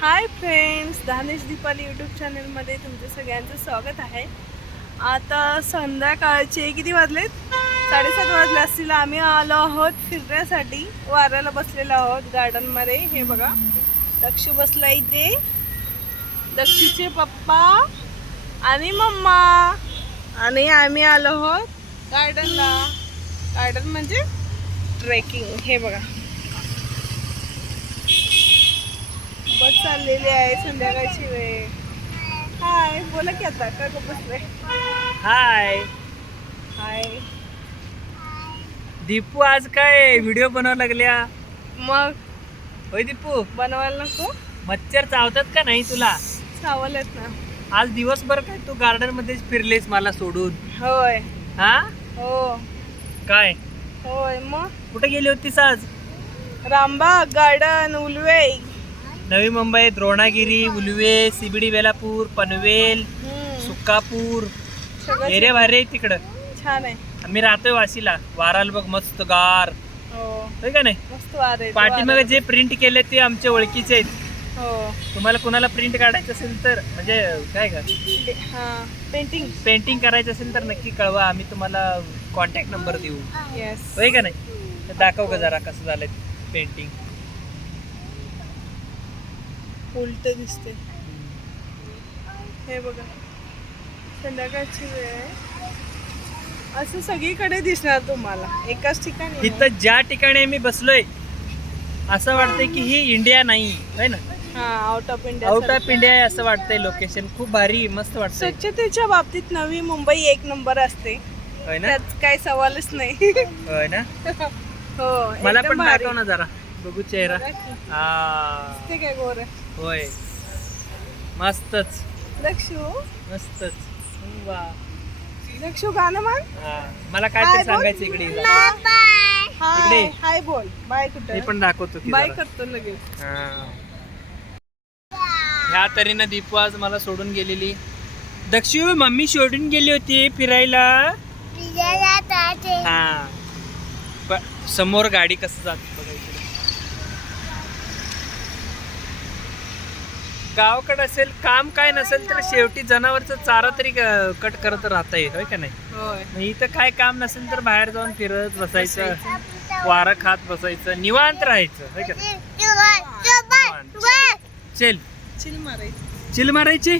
Hi friends, Danesh Deepali YouTube चॅनलमध्ये तुमचं सगळ्यांचं स्वागत आहे. आता संध्याकाळचे किती वाजलेत? 7:30 वाजले असतील. आम्ही आलो आहोत फिरण्यासाठी. वाऱ्याला बसलेलो आहोत गार्डनमध्ये. हे बघा, दक्षू बसला इथे. दक्षूचे पप्पा आणि मम्मा आणि आम्ही आलो आहोत गार्डनला. गार्डन म्हणजे ट्रेकिंग. हे बघा, बस चाललेली आहे संध्याकाळची वेळ. हाय बोला की, आता काय बसले? हाय हाय. दीपू, आज काय व्हिडिओ बनवायला लागल्या? मग होय दीपू, बनवायला नको? मच्छर चावतात का नाही तुला? सावलेत ना. आज दिवसभर काय तू गार्डन मध्येच फिरलेस मला सोडून? होय. हा, हो. काय होय. मग कुठे गेली होतीस आज? रामबाग गार्डन, उलवे. नवी मुंबई, द्रोणागिरी, उलवे, सीबीडी, बेलापूर, पनवेल, सुकापूर सगळं एरिया भारी आहे तिकडं. छान आहे. आम्ही राहतोय वाशीला. वाराला बघ मस्त गार, हो, होय का नाही? मस्त वार आहे. पाठीमागे जे प्रिंट केले ते आमच्या ओळखीचे आहेत. हो. तुम्हाला कोणाला प्रिंट काढायचं असेल तर, म्हणजे काय का हा, पेंटिंग. पेंटिंग करायचं असेल तर नक्की कळवा. आम्ही तुम्हाला कॉन्टॅक्ट नंबर देऊ, येस. होय का नाही? तर दाखव का जरा कसं झालंय पेंटिंग. उलट दिसते. हे बघा, संध्याकाळची वेळ आहे. असं सगळीकडे दिसणार तुम्हाला, एकाच ठिकाणी नाही. इथं ज्या ठिकाणी आम्ही बसलोय असं वाटतंय की ही इंडिया नाही, है ना? हा, out of India. Out of India आहे असं वाटतंय. लोकेशन खूप भारी, मस्त वाटतंय, स्वच्छतेच्या बाबतीत नवी मुंबई एक नंबर असते, होय ना? त्यात काही सवालच नाही. होय ना? हो, मला एकदम पण भारी. दाखव ना जरा, बघू चेहरा. बघा की. हा, ते काय गोर होय, मस्तच दक्षू. मस्तच. वा. दक्षू गाणं म्हण. हा, मला काय हाय ते बोल. सांगायचं इकडे ये. हाय. इकडे. हाय बोल. बाय मी कुठे? पण दाखवतो की बाय जरा. करतो लगेच. ह्या तऱ्हेनं दीपू आज मला सोडून गेलेली. दक्षू, मम्मी सोडून गेली होती फिरायला. हा, समोर गाडी कसं जाते बघा इकडे. गावाकडे असेल, काम काय नसेल तर शेवटी जनावरचा चारा तरी कट करत राहता येईल, होय का नाही? होय. मग इथं काय काम नसेल तर बाहेर जाऊन फिरत बसायचं, वारं खात बसायचं, निवांत राहायचं, होय का नाही? चल चिल मारायचं. चिल मारायची.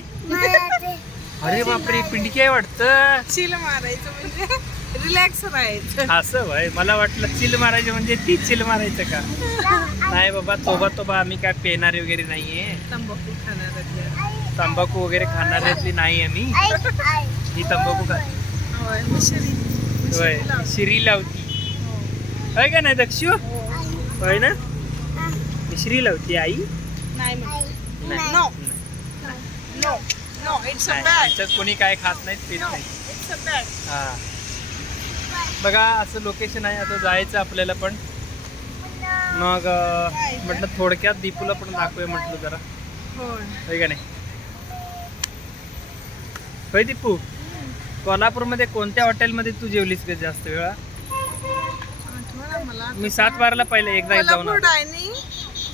अरे बापरे, पिंडकी आहे वाटतं. चिल मारायचं म्हणजे रिलॅक्स राहायचं. असं भाई, मला वाटलं चिल मारायचे म्हणजे ती चिल मारायचं का? नाही बाबा, तोबा आम्ही काय पेणारे वगैरे नाहीये. तंबाखू खाणार. तंबाखू वगैरे खाणाऱ्यातली नाही आम्ही. ही तंबाखू खाते. होय, मिश्री. होय, शिरी लावती, होय का नाही दक्षू? होय ना, मिश्री लावती आई. नाही नाही. No no no, it's a नाही, बॅड. आमच्यात कोणी काय खात नाहीत, पीत नाही. It's a bad. हा, बघा असं लोकेशन आहे. आता जायचं आपल्याला पण. मग म्हटलं थोडक्यात दीपूला पण दाखवूया म्हटलं जरा, होय. होय का नाही? होय दीपू, कोल्हापूरमध्ये कोणत्या हॉटेलमध्ये तू जेवलीस का जास्त वेळा? आठवण आहे मला. मी 7 बाराला पहिले एकदा जाऊन कोल्हापूर आलो. डायनिंग.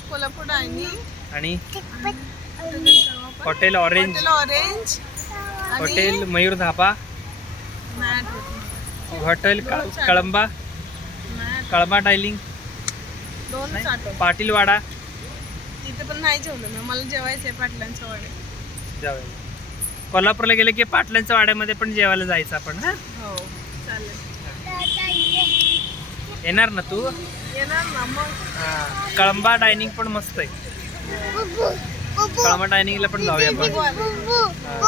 कोल्हापूर डायनिंग. आणि hotel orange, hotel orange. Hotel Mayur dhaba, hotel Kalamba, Kalamba dining, दोनच आठवण. पाटीलवाडा. तिथे पण नाही जेवलं मी. मला जेवायचंय पाटलांच्या वाडे. जाऊया. कोल्हापूरला गेले की पाटलांच्या वाड्यामध्ये पण जेवायला जायचं आपण. हा, हो, चालेल. येणार ना तू? येणार ना मग. हा, कळंबा डायनिंग पण मस्त आहे. कळंबा डायनिंगला पण जाऊया आपण. बघू आले. हा.